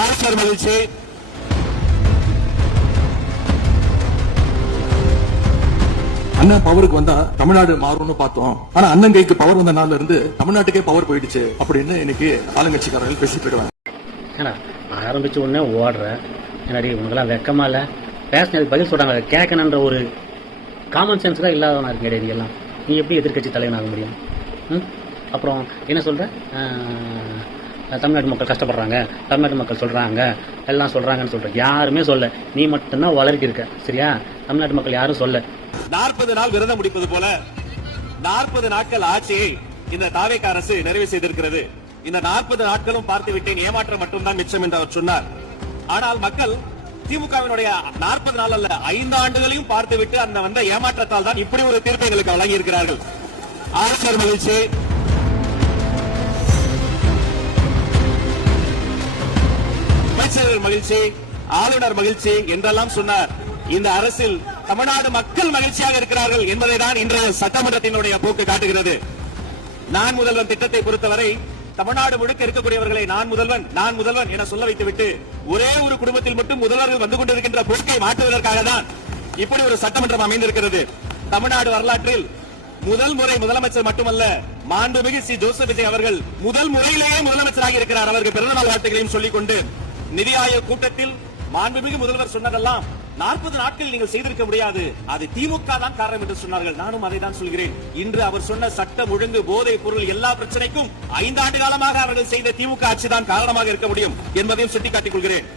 ஆளுநர் மகிழ்ச்சி. அண்ணன் பவருக்கு வந்தா தமிழ்நாடு மாறும்னு பார்த்தோம். ஆனா அண்ணன் கைக்கு பவர் வந்த நாள்ல இருந்து தமிழ்நாட்டுக்கே பவர் போயிடுச்சு அப்படின்னு இன்னைக்கு ஆளுங்கட்சிக்காரர்கள் பேசிட்டு இருக்காங்க. ஆரம்பிச்ச உடனே ஓடுற என்னடி உனக்கெல்லாம் வெக்கமா இல்ல? பேசினதுக்கு பதில் சொல்றாங்க, கேட்கணுன்ற ஒரு காமன் சென்ஸ் தான் இல்லாதவனா இருக்கே நீ எல்லாம். நீ எப்படி எதிர்கட்சி தலைவனாக முடியும்? அப்புறம் என்ன சொல்ற? தமிழ்நாட்டு மக்கள் கஷ்டப்படுறாங்க, தமிழ்நாட்டு மக்கள் சொல்றாங்க, எல்லாம் சொல்றாங்கன்னு சொல்ற. யாருமே சொல்ல, நீ மட்டும்தான் வளர்க்கி இருக்க. சரியா? தமிழ்நாட்டு மக்கள் யாரும் சொல்ல. 40 நாள் விரதம் முடிப்பது போல 40 நாட்கள் ஆட்சியை இந்த தாவேக அரசு நிறைவு செய்திருக்கிறது. இந்த 40 நாட்களும் பார்த்து விட்டேன், ஏமாற்றம் மட்டும்தான் மிச்சம் என்று அவர் சொன்னார். ஆனால் மக்கள் திமுகவினுடைய 40 நாள் அல்ல 5 ஆண்டுகளையும் பார்த்துவிட்டு அந்த வந்த ஏமாற்றத்தால் தான் இப்படி ஒரு தீர்ப்பை எங்களுக்கு வழங்கி இருக்கிறார்கள். ஆளுநர் மகிழ்ச்சி. அமைச்சர்கள் மகிழ்ச்சி, ஆளுநர் மகிழ்ச்சி என்றெல்லாம் சொன்னார். இந்த அரசில் தமிழ்நாடு மக்கள் மகிழ்ச்சியாக இருக்கிறார்கள் என்பதை தான் இன்றைய சட்டமன்றத்தினுடைய போக்கு காட்டுகிறது. நான் முதல்வன் திட்டத்தை பொறுத்தவரை தமிழ்நாடு முழுக்க இருக்கக்கூடியவர்களை நான் முதல்வன் என சொல்ல வைத்துவிட்டு ஒரே ஒரு குடும்பத்தில் மட்டும் முதல்வர்கள் வந்து கொண்டிருக்கின்ற போக்கை மாற்றுவதற்காக தான் இப்படி ஒரு சட்டமன்றம் அமைந்திருக்கிறது. தமிழ்நாடு வரலாற்றில் முதல் முறை முதலமைச்சர் மட்டுமல்ல, மாண்புமிகு சி ஜோசப் விஜய் அவர்கள் முதல் முறையிலேயே முதலமைச்சராக இருக்கிறார். அவருக்கு பிறந்தநாள் வாழ்த்துக்களையும் சொல்லிக் கொண்டு நிதி ஆயோக் கூட்டத்தில் மாண்புமிகு முதல்வர் சொன்னதெல்லாம் 40 நாட்கள் நீங்கள் செய்திருக்க முடியாது, அது திமுக தான் காரணம் என்று சொன்னார்கள். நானும் அதை தான் சொல்கிறேன். இன்று அவர் சொன்ன சட்டம் ஒழுங்கு போதை பொருள் எல்லா பிரச்சனைக்கும் 5 ஆண்டு காலமாக அவர்கள் செய்த திமுக ஆட்சி தான் காரணமாக இருக்க முடியும் என்பதையும் சுட்டிக்காட்டிக் கொள்கிறேன்.